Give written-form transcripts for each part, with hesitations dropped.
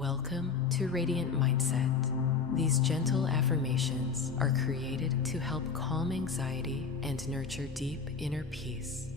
Welcome to Radiant Mindset. These gentle affirmations are created to help calm anxiety and nurture deep inner peace.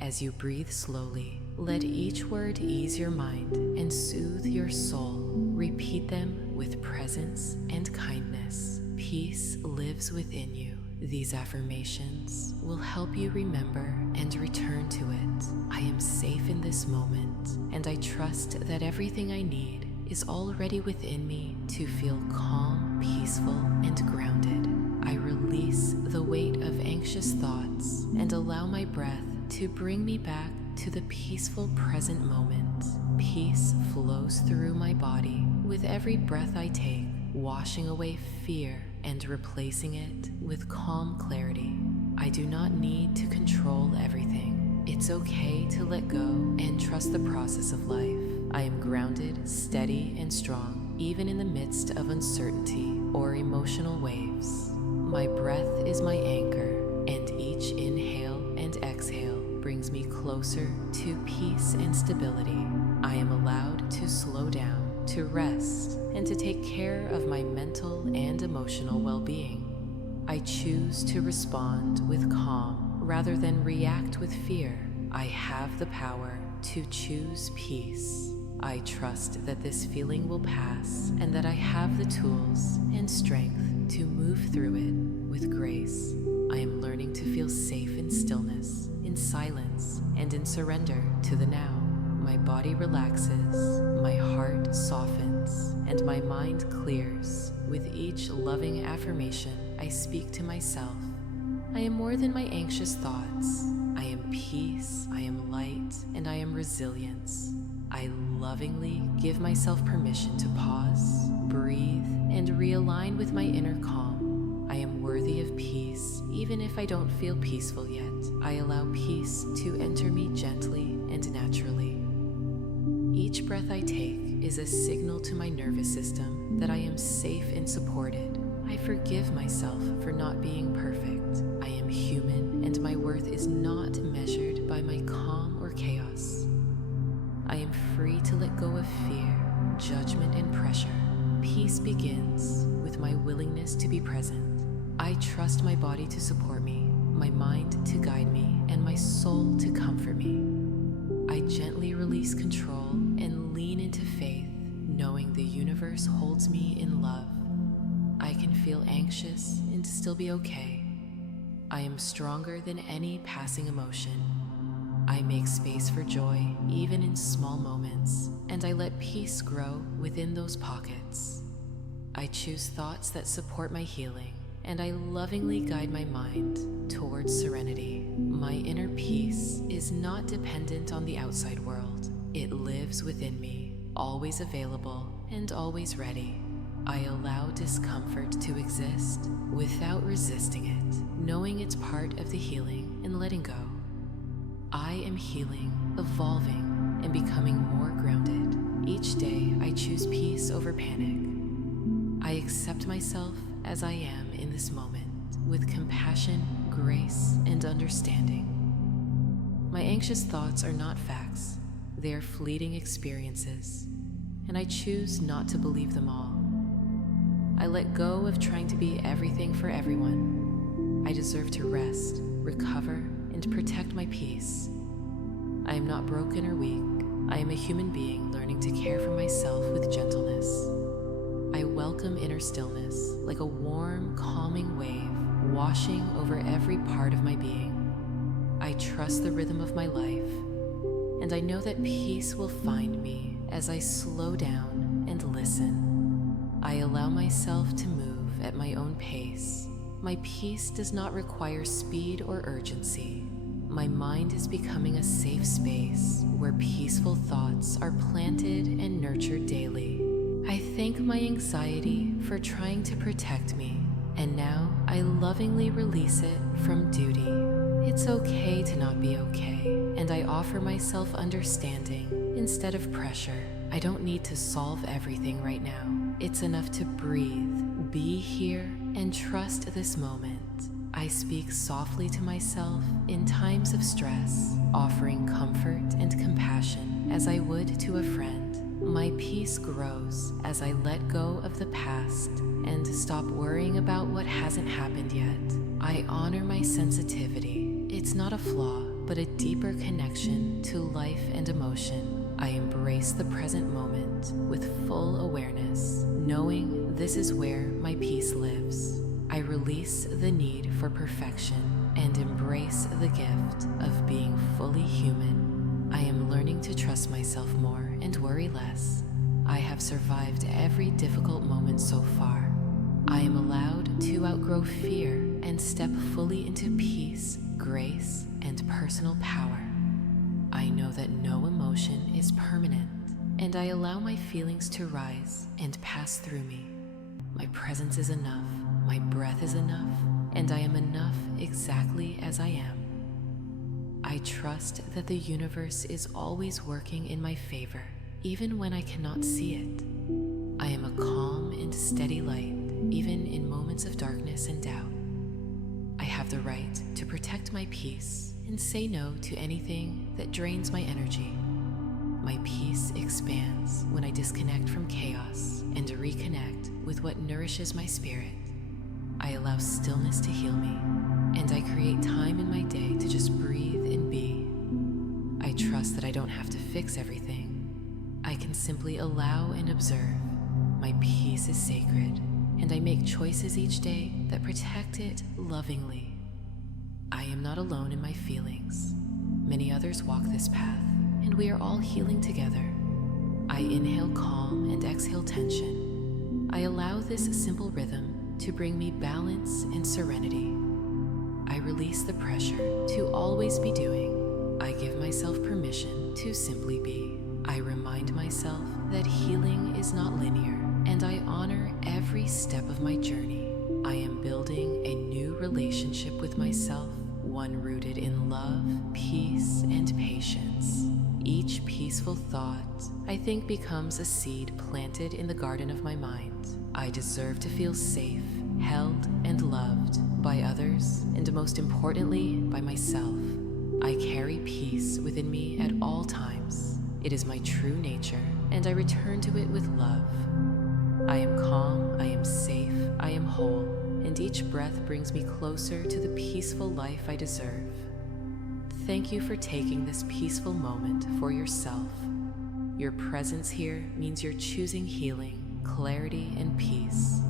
As you breathe slowly, let each word ease your mind and soothe your soul. Repeat them with presence and kindness. Peace lives within you. These affirmations will help you remember and return to it. I am safe in this moment, and I trust that everything I need is already within me to feel calm, peaceful, and grounded. I release the weight of anxious thoughts and allow my breath to bring me back to the peaceful present moment. Peace flows through my body with every breath I take, washing away fear and replacing it with calm clarity. I do not need to control everything. It's okay to let go and trust the process of life. I am grounded, steady, and strong, even in the midst of uncertainty or emotional waves. My breath is my anchor, and each inhale and exhale brings me closer to peace and stability. I am allowed to slow down, to rest, and to take care of my mental and emotional well-being. I choose to respond with calm rather than react with fear. I have the power to choose peace. I trust that this feeling will pass and that I have the tools and strength to move through it with grace. I am learning to feel safe in stillness, in silence, and in surrender to the now. My body relaxes, my heart softens, and my mind clears. With each loving affirmation, I speak to myself. I am more than my anxious thoughts. I am peace, I am light, and I am resilience. I lovingly give myself permission to pause, breathe, and realign with my inner calm. I am worthy of peace, even if I don't feel peaceful yet. I allow peace to enter me gently and naturally. Each breath I take is a signal to my nervous system that I am safe and supported. I forgive myself for not being perfect. I am human, and my worth is not measured by my calm or chaos. I am free to let go of fear, judgment, and pressure. Peace begins with my willingness to be present. I trust my body to support me, my mind to guide me, and my soul to comfort me. I gently release control and lean into faith, knowing the universe holds me in love. I can feel anxious and still be okay. I am stronger than any passing emotion. I make space for joy even in small moments, and I let peace grow within those pockets. I choose thoughts that support my healing, and I lovingly guide my mind towards serenity. My inner peace is not dependent on the outside world. It lives within me, always available and always ready. I allow discomfort to exist without resisting it, knowing it's part of the healing and letting go. I am healing, evolving, and becoming more grounded. Each day I choose peace over panic. I accept myself as I am in this moment with compassion, grace, and understanding. My anxious thoughts are not facts. They are fleeting experiences, and I choose not to believe them all. I let go of trying to be everything for everyone. I deserve to rest, recover, and protect my peace. I am not broken or weak. I am a human being learning to care for myself with gentleness. I welcome inner stillness like a warm, calming wave washing over every part of my being. I trust the rhythm of my life, and I know that peace will find me as I slow down and listen. I allow myself to move at my own pace. My peace does not require speed or urgency. My mind is becoming a safe space where peaceful thoughts are planted and nurtured daily. I thank my anxiety for trying to protect me, and now I lovingly release it from duty. It's okay to not be okay, and I offer myself understanding instead of pressure. I don't need to solve everything right now. It's enough to breathe, be here, and trust this moment. I speak softly to myself in times of stress, offering comfort and compassion as I would to a friend. My peace grows as I let go of the past and stop worrying about what hasn't happened yet. I honor my sensitivity. It's not a flaw, but a deeper connection to life and emotion. I embrace the present moment with full awareness, knowing this is where my peace lives. I release the need for perfection and embrace the gift of being fully human. I am learning to trust myself more and worry less. I have survived every difficult moment so far. I am allowed to outgrow fear and step fully into peace, grace, and personal power. I know that no emotion is permanent, and I allow my feelings to rise and pass through me. My presence is enough, my breath is enough, and I am enough exactly as I am. I trust that the universe is always working in my favor, even when I cannot see it. I am a calm and steady light, even in moments of darkness and doubt. I have the right to protect my peace and say no to anything that drains my energy. My peace expands when I disconnect from chaos and reconnect with what nourishes my spirit. I allow stillness to heal me, and I create time in my day to just breathe and be. I trust that I don't have to fix everything. I can simply allow and observe. My peace is sacred, and I make choices each day that protect it lovingly. I am not alone in my feelings. Many others walk this path, and we are all healing together. I inhale calm and exhale tension. I allow this simple rhythm to bring me balance and serenity. I release the pressure to always be doing. I give myself permission to simply be. I remind myself that healing is not linear, and I honor every step of my journey. I am building a new relationship with myself, one rooted in love, peace, and patience. Each peaceful thought, I think, becomes a seed planted in the garden of my mind. I deserve to feel safe, held, and loved by others, and most importantly, by myself. I carry peace within me at all times. It is my true nature, and I return to it with love. I am calm, I am safe, I am whole, and each breath brings me closer to the peaceful life I deserve. Thank you for taking this peaceful moment for yourself. Your presence here means you're choosing healing, clarity, and peace.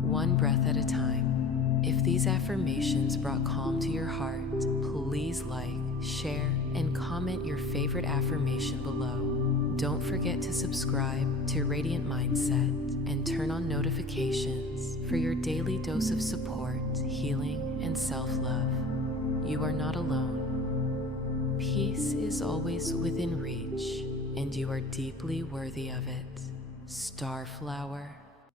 One breath at a time. If these affirmations brought calm to your heart, please like, share, and comment your favorite affirmation below. Don't forget to subscribe to Radiant Mindset and turn on notifications for your daily dose of support, healing, and self-love. You are not alone. Peace is always within reach, and you are deeply worthy of it. Starflower.